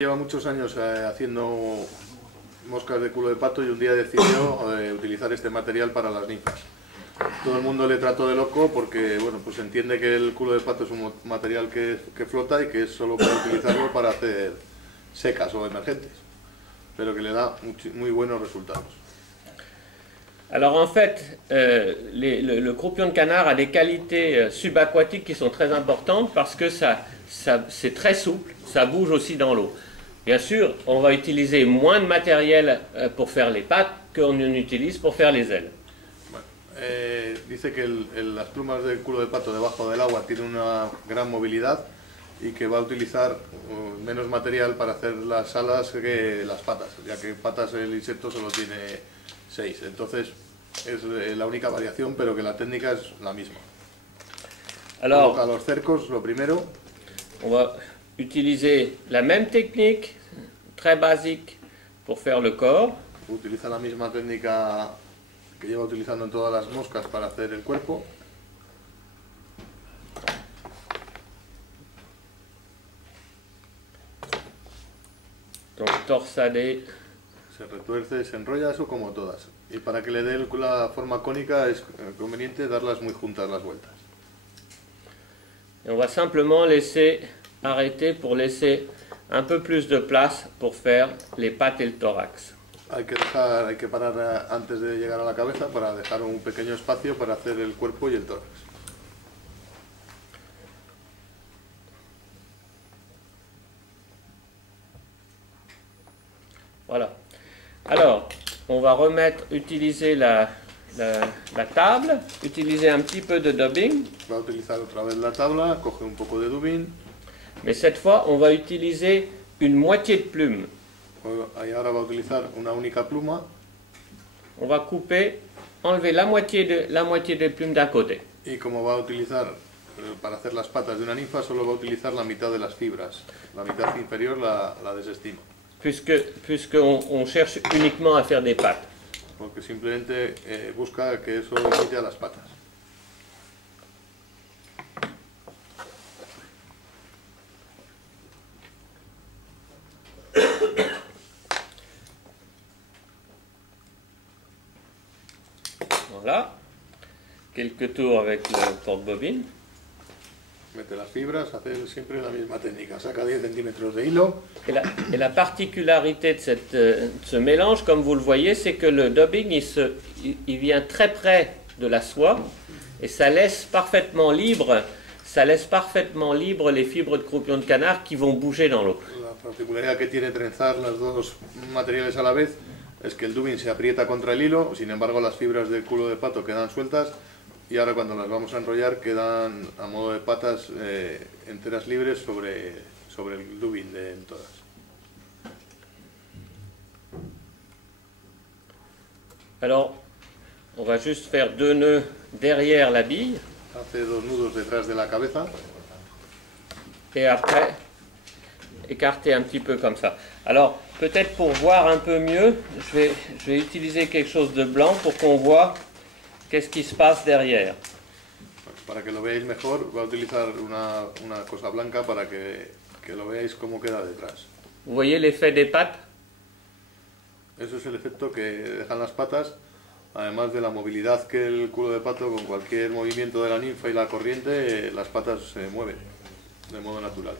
Lleva muchos años haciendo moscas de culo de pato y un día decidió utilizar este material para las ninfas. Todo el mundo le trató de loco porque bueno, pues entiende que el culo de pato es un material que flota y que es solo para utilizarlo para hacer secas o emergentes, pero que le da muy buenos resultados. Alors en fait, le croupion de canard a des qualités subaquatiques qui sont très importantes parce que c'est très souple, ça bouge aussi dans l'eau. Bien sûr, on va utiliser moins de matériel pour faire les pattes qu'on en utilise pour faire les ailes. Dice que las plumas del culo de pato debajo del agua tienen una gran movilidad y que va a utilizar menos material para hacer las alas que las patas, ya que patas el insecto solo tiene 6, entonces es la única variación, pero que la técnica es la misma. Alors, coloca los cercos, lo primero. On va utiliser la même technique, très basique, pour faire le corps. Utiliza la misma técnica que lleva utilizando en todas las moscas para hacer el cuerpo. Donc torsadé. Se retuerce, se enrolla, eso como todas. Y para que le dé la forma cónica es conveniente darlas muy juntas las vueltas. Et on va simplement laisser arrêter pour laisser un peu plus de place pour faire les pattes et le thorax. Hay que parar antes de llegar a la cabeza para dejar un pequeño espacio para hacer el cuerpo y el tórax. Voilà. Alors, on va utiliser la table, utiliser un petit peu de dubbing. Va a utilizar otra vez la tabla, coge un poco de dubbing. Mais cette fois, on va utiliser une moitié de plume. Y ahora va a utilizar una única pluma. On va couper, enlever la moitié de plume d'un côté. Y como va a utilizar para hacer las patas de una ninfa, solo va a utilizar la mitad de las fibras. La mitad inferior la desestima. Puisqu'on cherche uniquement à faire des pattes. Porque simplemente busca que eso imite a las patas. Voilà. Quelques tours avec le porte-bobine. Mete las fibras, hace siempre la misma técnica. Saca 10 centímetros de hilo. Et la particularité de ce mélange, comme vous le voyez, c'est que le dubbing, il vient très près de la soie et ça laisse parfaitement libre les fibres de croupion de canard qui vont bouger dans l'eau. La particularidad que tiene trenzar los dos materiales a la vez es que el dubbing se aprieta contra el hilo, sin embargo las fibras del culo de pato quedan sueltas y ahora cuando las vamos a enrollar quedan a modo de patas enteras libres sobre el dubbing de todas. Alors, on va juste faire 2 nœuds derrière la bille. Hace 2 nudos detrás de la cabeza. Et après, écarter un petit peu comme ça. Alors, peut-être pour voir un peu mieux, je vais utiliser quelque chose de blanc pour qu'on voit qu'est-ce qui se passe derrière. Para que lo veáis mejor, va a utilizar una cosa blanca para que lo veáis cómo queda detrás. Vous voyez l'effet des pattes? Eso es el efecto que dejan las patas, además de la movilidad que el culo de pato, con cualquier movimiento de la ninfa y la corriente, las patas se mueven de modo natural.